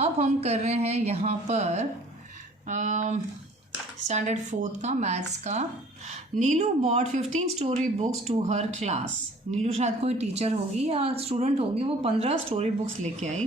अब हम कर रहे हैं यहाँ पर स्टैंडर्ड 4th का मैथ्स का। Neelu bought 15 story books to her class. Neelu शायद कोई टीचर होगी या स्टूडेंट होगी, वो 15 स्टोरी बुक्स लेके आई।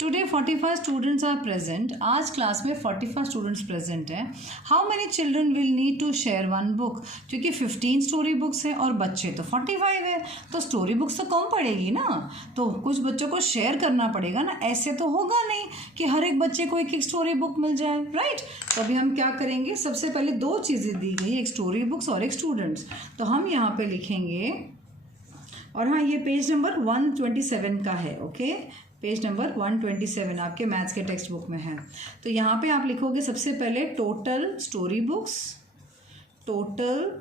Today 45 students are present. आज क्लास में 45 स्टूडेंट्स प्रेजेंट हैं। How many children will need to share one book? क्योंकि 15 स्टोरी बुक्स हैं और बच्चे तो 45 है, तो स्टोरी बुक्स तो कम पड़ेगी ना, तो कुछ बच्चों को शेयर करना पड़ेगा ना। ऐसे तो होगा नहीं कि हर एक बच्चे को एक एक स्टोरी बुक मिल जाए, राइट। तो अभी हम क्या करेंगे, सबसे पहले दो चीज़ें दी गई, एक स्टोरी बुक्स और एक स्टूडेंट्स। तो हम यहाँ पे लिखेंगे, और हाँ ये पेज नंबर 127 का है, ओके। पेज नंबर 127 आपके मैथ्स के टेक्स्ट बुक में है। तो यहाँ पे आप लिखोगे सबसे पहले total story books, total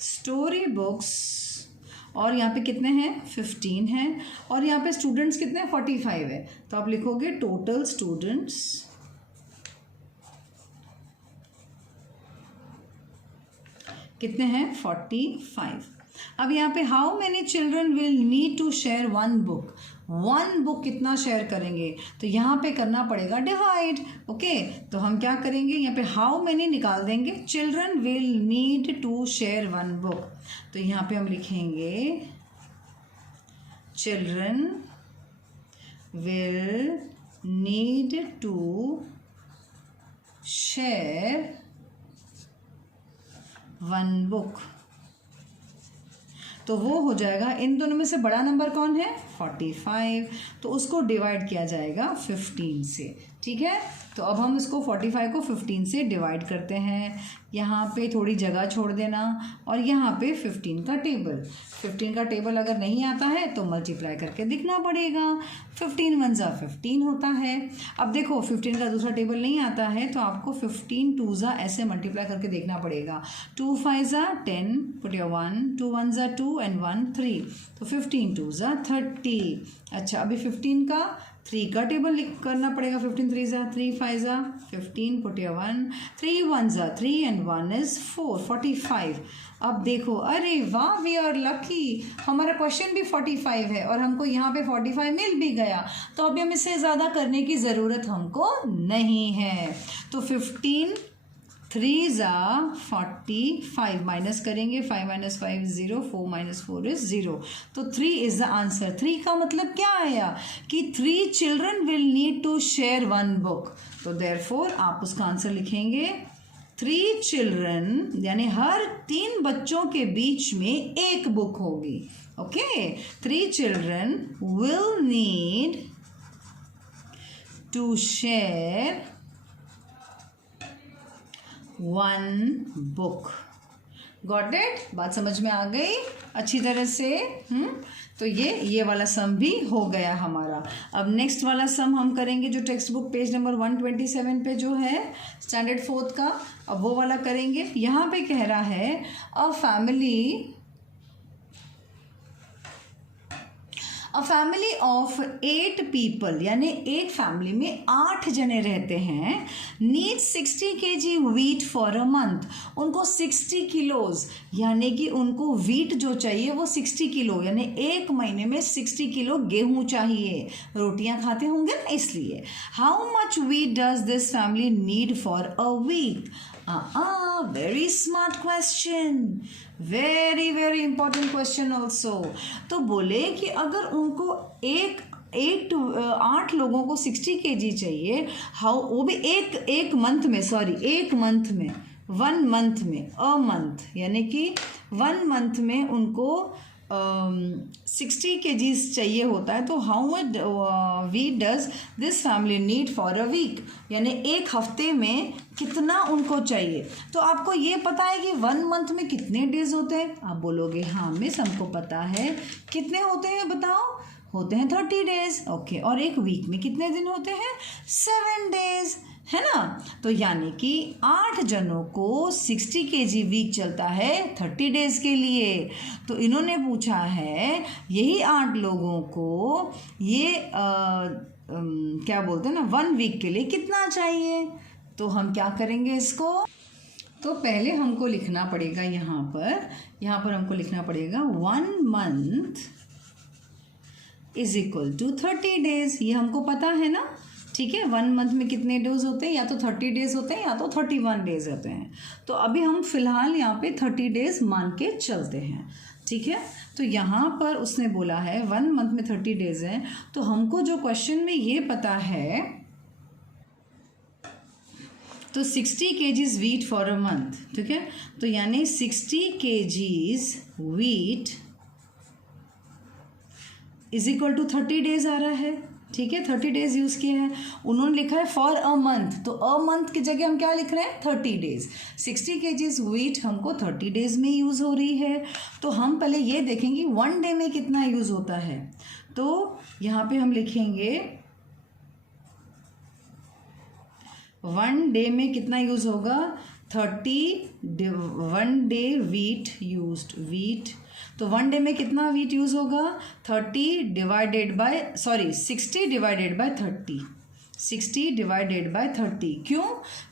story books, और यहाँ पे कितने हैं 15 हैं, और यहाँ पे स्टूडेंट्स कितने हैं 45 है। तो आप लिखोगे टोटल स्टूडेंट्स कितने हैं 45। अब यहाँ पे how many children will need to share one book, one book कितना शेयर करेंगे, तो यहाँ पे करना पड़ेगा डिवाइड, ओके। तो हम क्या करेंगे, यहाँ पे हाउ मेनी निकाल देंगे, children will need to share one book. तो यहाँ पे हम लिखेंगे children will need to share one book. तो वो हो जाएगा, इन दोनों में से बड़ा नंबर कौन है 45, तो उसको डिवाइड किया जाएगा 15 से, ठीक है। तो अब हम इसको 45 को 15 से डिवाइड करते हैं। यहाँ पे थोड़ी जगह छोड़ देना, और यहाँ पे 15 का टेबल, 15 का टेबल अगर नहीं आता है तो मल्टीप्लाई करके दिखना पड़ेगा। 15 1 जा 15 होता है। अब देखो 15 का दूसरा टेबल नहीं आता है, तो आपको 15 2 जा ऐसे मल्टीप्लाई करके देखना पड़ेगा। 2 5 जा 10, पुट योर 1, 2 1 जा 2 एंड 1 3, तो 15 2 जा 30। अच्छा, अभी 15 का 3 का टेबल करना पड़ेगा। 15 3 जा 3, 5 जा 15, पुट योर 1, 3 1 जा 3 एंड 1 इज 4, 45। अब देखो, अरे वाह, वी आर लकी, हमारा क्वेश्चन भी 45 है और हमको यहाँ पे 45 मिल भी गया। तो अभी हम इससे ज़्यादा करने की ज़रूरत हमको नहीं है। तो 15 3 जा 45, माइनस करेंगे, 5 - 5 is 0, 4 - 4 is 0, तो 3 इज द आंसर। 3 का मतलब क्या आया कि 3 children will need to share one book. तो देयरफॉर आप उसका आंसर लिखेंगे 3 चिल्ड्रन, यानी हर 3 बच्चों के बीच में एक बुक होगी, okay. 3 children will need to share one book. Got it? बात समझ में आ गई अच्छी तरह से? तो ये वाला सम भी हो गया हमारा। अब नेक्स्ट वाला सम हम करेंगे जो टेक्स्ट बुक पेज नंबर 127 पे जो है स्टैंडर्ड 4th का, अब वो वाला करेंगे। यहाँ पे कह रहा है अ फैमिली ऑफ 8 पीपल, यानी एक फैमिली में 8 जने रहते हैं, need 60 kg wheat for a month. उनको 60 किलोज, यानी कि उनको वीट जो चाहिए वो 60 किलो, यानी एक महीने में 60 किलो गेहूं चाहिए। रोटियां खाते होंगे ना, इसलिए। How much wheat does this family need for a week? Very smart question, very very important question also. तो बोले कि अगर उनको 8 लोगों को 60 kg चाहिए, हाउ, वो भी एक मंथ में, सॉरी एक मंथ में, 1 मंथ में, अ मंथ, यानी कि 1 मंथ में उनको 60 kg चाहिए होता है। तो how much wheat does this family need for a week, यानी एक हफ्ते में कितना उनको चाहिए। तो आपको ये पता है कि 1 मंथ में कितने डेज होते हैं? आप बोलोगे हाँ मिस हमको पता है। कितने होते हैं बताओ? होते हैं 30 डेज, ओके। और एक वीक में कितने दिन होते हैं? 7 डेज, है ना। तो यानी कि 8 जनों को 60 kg वीक चलता है 30 डेज के लिए। तो इन्होंने पूछा है यही 8 लोगों को ये क्या बोलते हैं ना, 1 वीक के लिए कितना चाहिए। तो हम क्या करेंगे इसको, तो पहले हमको लिखना पड़ेगा यहाँ पर हमको लिखना पड़ेगा 1 month is equal to 30 days. ये हमको पता है ना, ठीक है। 1 मंथ में कितने डेज होते हैं, या तो 30 डेज होते हैं या तो 31 डेज होते हैं। तो अभी हम फिलहाल यहाँ पे 30 डेज मान के चलते हैं, ठीक है। तो यहाँ पर उसने बोला है 1 मंथ में 30 डेज है, तो हमको जो क्वेश्चन में ये पता है, तो 60 kgs wheat for a month, ठीक है। तो यानी 60 kgs wheat is equal to 30 days आ रहा है, ठीक है। 30 डेज यूज़ किए हैं, उन्होंने लिखा है फॉर अ मंथ, तो अ मंथ की जगह हम क्या लिख रहे हैं, 30 डेज। 60 kgs वीट हमको 30 डेज में यूज़ हो रही है। तो हम पहले ये देखेंगे 1 डे में कितना यूज़ होता है। तो यहाँ पे हम लिखेंगे 1 डे में कितना यूज़ होगा, 1 डे वीट यूज्ड, वीट। तो 1 डे में कितना वीट यूज़ होगा, 60 डिवाइडेड बाय 30, 60 डिवाइडेड बाय 30। क्यों,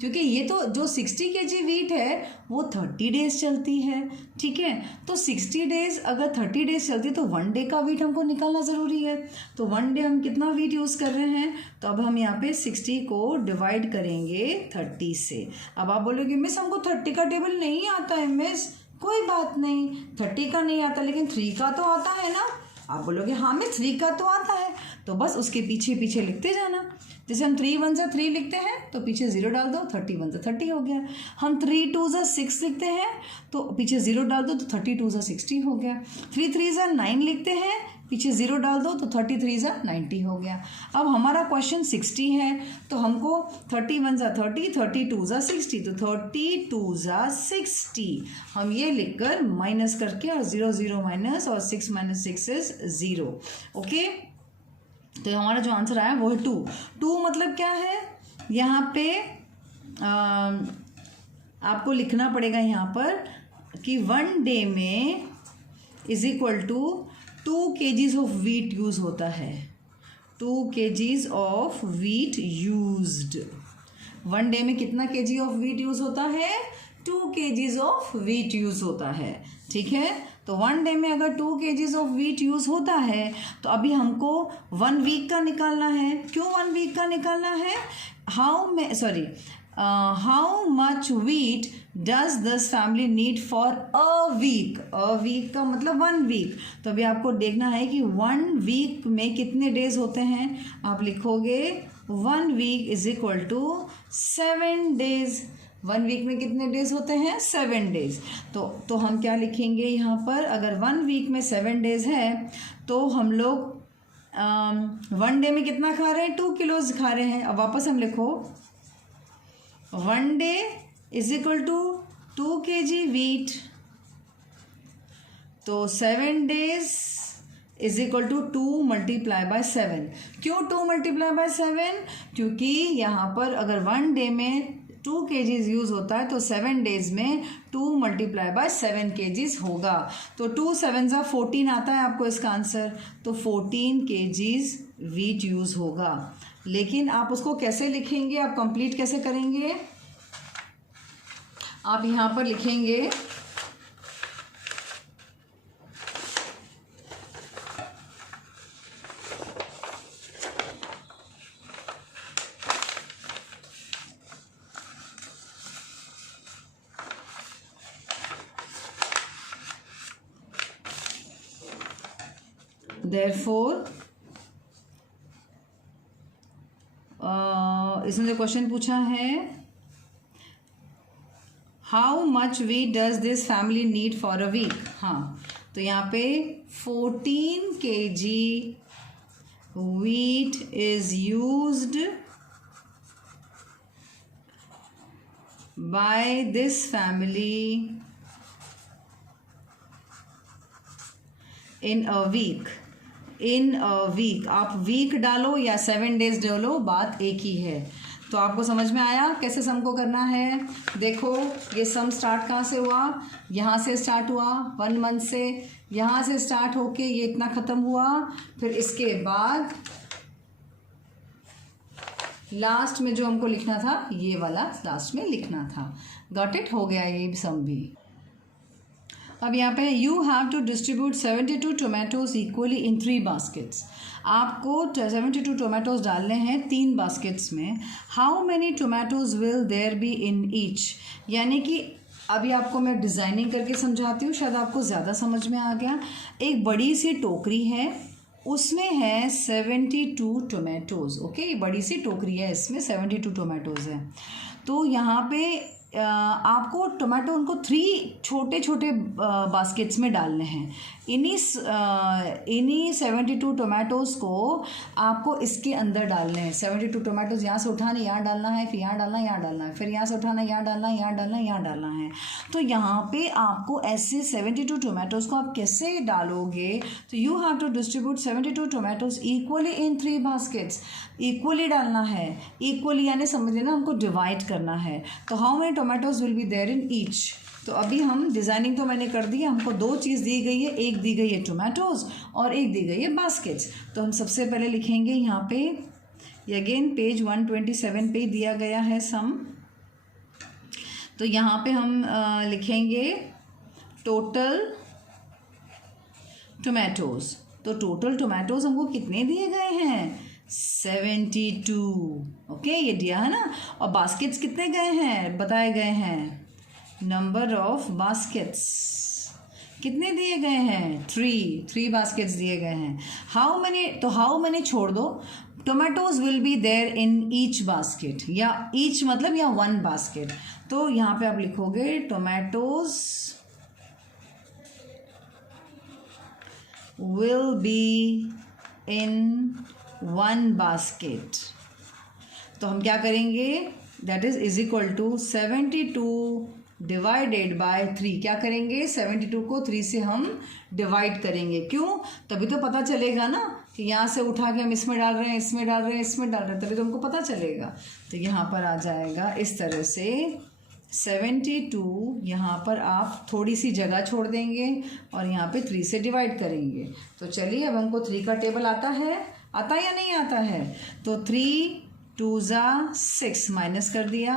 क्योंकि ये तो जो 60 kg वीट है वो 30 डेज चलती है, ठीक है। तो 60 डेज अगर 30 डेज चलती है तो 1 डे का वीट हमको निकालना ज़रूरी है। तो 1 डे हम कितना वीट यूज़ कर रहे हैं, तो अब हम यहाँ पे 60 को डिवाइड करेंगे 30 से। अब आप बोलोगे मिस हमको 30 का टेबल नहीं आता है मिस, कोई बात नहीं, 30 का नहीं आता लेकिन 3 का तो आता है ना। आप बोलोगे हाँ मिस 3 का तो आता है, तो बस उसके पीछे पीछे लिखते जाना। जैसे हम 3 1 जा 3 लिखते हैं तो पीछे 0 डाल दो, 30 1 जा 30 हो गया। हम 3 2 जा 6 लिखते हैं तो पीछे 0 डाल दो तो 30 2 जा 60 हो गया। 3 3 जा 9 लिखते हैं, पीछे 0 डाल दो तो 33 जा 90 हो गया। अब हमारा क्वेश्चन 60 है, तो हमको 31 जा 30, 32 जा 60, तो 32 जा 60 हम ये लिखकर माइनस करके, और 0 0 माइनस, और 6 माइनस 6 इज 0, ओके। तो हमारा जो आंसर आया वो है 2 मतलब क्या है, यहाँ पे आपको लिखना पड़ेगा यहाँ पर कि 1 डे में is equal to 2 kgs of wheat use होता है, 2 kgs of wheat used. 1 day में कितना kg ऑफ वीट यूज़ होता है, 2 kgs ऑफ वीट यूज़ होता है, ठीक है। तो 1 डे में अगर 2 kgs ऑफ वीट यूज़ होता है तो अभी हमको 1 वीक का निकालना है। क्यों 1 वीक का निकालना है, how much wheat does this family need for a week. A week का मतलब 1 वीक। तो अभी आपको देखना है कि 1 वीक में कितने डेज होते हैं। आप लिखोगे 1 week is equal to 7 days. 1 week में कितने डेज होते हैं, 7 डेज। तो हम क्या लिखेंगे यहाँ पर, अगर 1 वीक में 7 डेज है तो हम लोग 1 डे में कितना खा रहे हैं, 2 किलोज खा रहे हैं। अब वापस हम लिखो 1 day is equal to 2 kg wheat, तो 7 days is equal to 2 multiply by 7। क्यों 2 मल्टीप्लाई बाय 7, क्योंकि यहाँ पर अगर 1 डे में 2 kgs यूज़ होता है तो 7 डेज में 2 मल्टीप्लाई बाय 7 kgs होगा। तो 2 7 जा 14 आता है आपको इसका आंसर, तो 14 kgs वीट यूज़ होगा। लेकिन आप उसको कैसे लिखेंगे, आप कंप्लीट कैसे करेंगे, आप यहाँ पर लिखेंगे therefore इसने जो क्वेश्चन पूछा है how much wheat does this family need for a week. हाँ, तो यहाँ पे 14 kg wheat is used by this family in a week। In a week, आप वीक डालो या 7 डेज डालो, बात एक ही है। तो आपको समझ में आया कैसे सम को करना है। देखो ये सम स्टार्ट कहाँ से हुआ, यहाँ से स्टार्ट हुआ 1 मंथ से, यहाँ से स्टार्ट होके ये इतना ख़त्म हुआ, फिर इसके बाद लास्ट में जो हमको लिखना था ये वाला लास्ट में लिखना था। गॉट इट, हो गया ये सम भी। अब यहाँ पे you have to distribute 72 tomatoes equally in 3 baskets. आपको 72 टोमेटोज डालने हैं 3 बास्केट्स में। How many tomatoes will there be in each, यानी कि अभी आपको मैं डिज़ाइनिंग करके समझाती हूँ, शायद आपको ज़्यादा समझ में आ गया। एक बड़ी सी टोकरी है, उसमें है 72 टोमेटोज़। ओके, ये बड़ी सी टोकरी है, इसमें 72 टोमेटोज़ है। तो यहाँ पे आपको टोमेटो उनको 3 छोटे छोटे बास्केट्स में डालने हैं। इन्हीं 72 टोमेटोज़ को आपको इसके अंदर डालने हैं। 72 टोमेटोज़ यहाँ से उठाने, यहाँ डालना है, फिर यहाँ डालना है, यहाँ डालना है, फिर यहाँ से उठाना, यहाँ डालना है, यहाँ डालना है, यहाँ डालना है। तो यहाँ पे आपको ऐसे 72 टोमेटोज़ को आप कैसे डालोगे, तो you have to distribute 72 tomatoes equally in 3 baskets. Equally डालना है, इक्वली यानी समझ लेना हमको डिवाइड करना है। तो how many tomatoes will be there in each. तो अभी हम डिज़ाइनिंग तो मैंने कर दी है, हमको 2 चीज़ दी गई है, एक दी गई है टोमेटोज़ और एक दी गई है बास्केट्स। तो हम सबसे पहले लिखेंगे यहाँ पे, ये अगेन पेज 127 पे दिया गया है सम। तो यहाँ पे हम लिखेंगे टोटल टोमेटोज़। तो टोटल टोमेटोज़ हमको कितने दिए गए हैं, 72। ओके, ये दिया है ना। और बास्केट्स कितने गए हैं, बताए गए हैं, नंबर ऑफ बास्केट्स कितने दिए गए हैं, 3 बास्केट्स दिए गए हैं। हाउ मैनी, तो हाउ मैनी छोड़ दो, tomatoes will be there in each basket, या ईच मतलब या 1 बास्केट। तो यहाँ पे आप लिखोगे tomatoes will be in 1 basket. तो हम क्या करेंगे, that is equal to 72 divided by 3। क्या करेंगे, 72 को 3 से हम डिवाइड करेंगे। क्यों, तभी तो पता चलेगा ना कि यहाँ से उठा के हम इसमें डाल रहे हैं, इसमें डाल रहे हैं, इसमें डाल रहे हैं, तभी तो हमको पता चलेगा। तो यहाँ पर आ जाएगा इस तरह से 72। यहाँ पर आप थोड़ी सी जगह छोड़ देंगे और यहाँ पे 3 से डिवाइड करेंगे। तो चलिए अब हमको 3 का टेबल आता है या नहीं आता है। तो 3 2 ज़ा 6 माइनस कर दिया,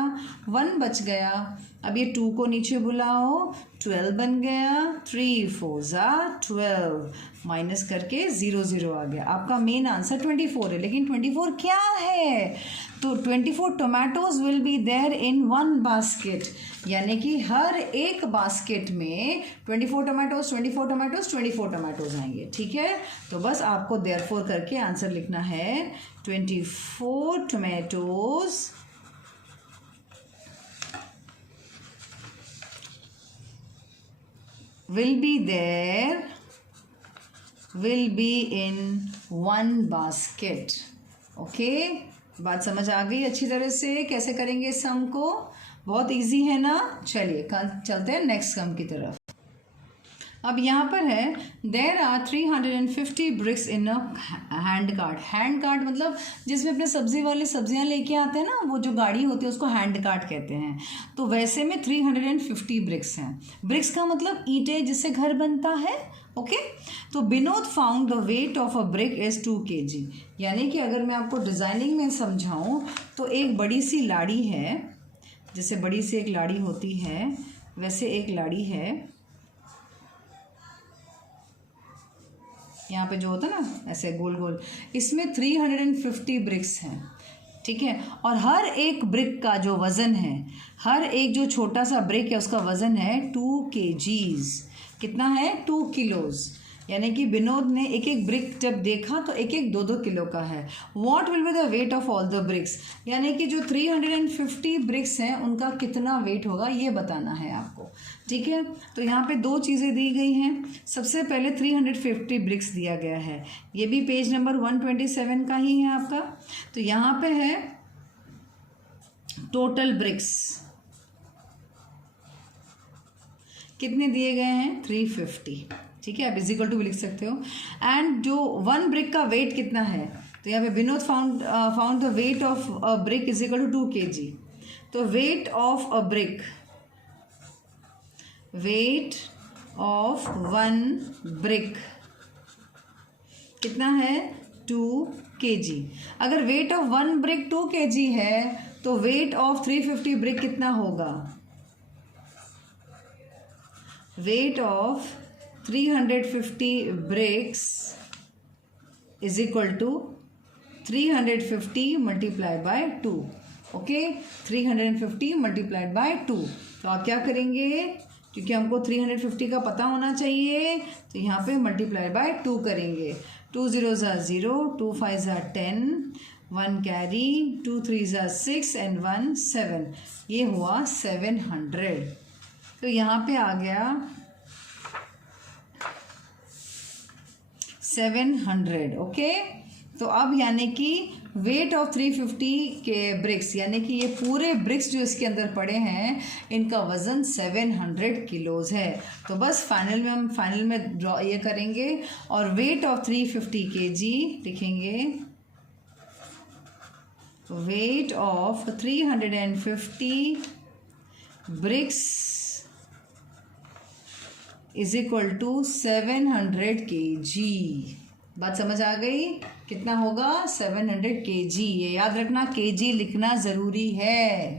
1 बच गया। अब ये 2 को नीचे बुलाओ, 12 बन गया। 3 4 ज़ा 12 माइनस करके 0 0 आ गया। आपका मेन आंसर 24 है, लेकिन 24 क्या है, तो 24 tomatoes will be there in 1 basket, यानी कि हर एक बास्केट में 24 टोमेटोज़ आएंगे। ठीक है, तो बस आपको देयरफॉर करके आंसर लिखना है 24 tomatoes will be in 1 basket। Okay, बात समझ आ गई अच्छी तरह से, कैसे करेंगे सम को, बहुत इजी है ना। चलिए कल चलते हैं नेक्स्ट सम की तरफ। अब यहाँ पर है there are 350 bricks in a hand cart. Hand cart मतलब जिसमें अपने सब्जी वाले सब्जियाँ लेके आते हैं ना, वो जो गाड़ी होती है उसको हैंड कार्ट कहते हैं। तो वैसे में 350 ब्रिक्स हैं। ब्रिक्स का मतलब ईंटें जिससे घर बनता है। ओके, तो Vinod found the weight of a brick is 2 kg। यानी कि अगर मैं आपको डिज़ाइनिंग में समझाऊँ तो एक बड़ी सी लाड़ी है, जैसे बड़ी सी एक लाड़ी होती है वैसे एक लाड़ी है, यहाँ पे जो होता है ना ऐसे गोल गोल, इसमें 350 ब्रिक्स हैं। ठीक है, और हर एक ब्रिक का जो वज़न है, हर एक जो छोटा सा ब्रिक है उसका वज़न है 2 kgs। कितना है, 2 किलोज़। यानी कि विनोद ने एक एक ब्रिक जब देखा तो एक एक 2-2 किलो का है। What will be the weight of all the bricks, यानी कि जो 350 ब्रिक्स हैं उनका कितना वेट होगा ये बताना है आपको। ठीक है, तो यहाँ पे 2 चीज़ें दी गई हैं। सबसे पहले 350 ब्रिक्स दिया गया है, ये भी पेज नंबर 127 का ही है आपका। तो यहाँ पे है टोटल ब्रिक्स कितने दिए गए हैं, 350। ठीक है, आप इज इक्वल टू भी लिख सकते हो। एंड जो 1 ब्रिक का वेट कितना है, तो यहाँ पे Vinod found the weight of a brick is equal to 2 kg। तो weight of a brick, weight of 1 brick कितना है, 2 kg। अगर वेट ऑफ 1 ब्रिक 2 kg है तो वेट ऑफ 350 ब्रिक कितना होगा, weight of 350 bricks is equal to 350 multiplied by 2. Okay, 350 multiplied by 2. तो आप क्या करेंगे, क्योंकि हमको 350 का पता होना चाहिए, तो यहाँ पे मल्टीप्लाई बाय 2 करेंगे. 2 zeros are 0, 2 5s are 10, 1 carry, 2 3s are 6 and 1 7. ये हुआ 700. तो यहाँ पे आ गया 700. ओके, तो अब यानी कि वेट ऑफ 350 के ब्रिक्स, यानी कि ये पूरे ब्रिक्स जो इसके अंदर पड़े हैं, इनका वज़न 700 किलोज है. तो बस फाइनल में ड्रॉ ये करेंगे और वेट ऑफ 350 kg लिखेंगे. Weight of 350 bricks is equal to 700 kg. बात समझ आ गई? कितना होगा? 700 kg. ये याद रखना, kg लिखना ज़रूरी है.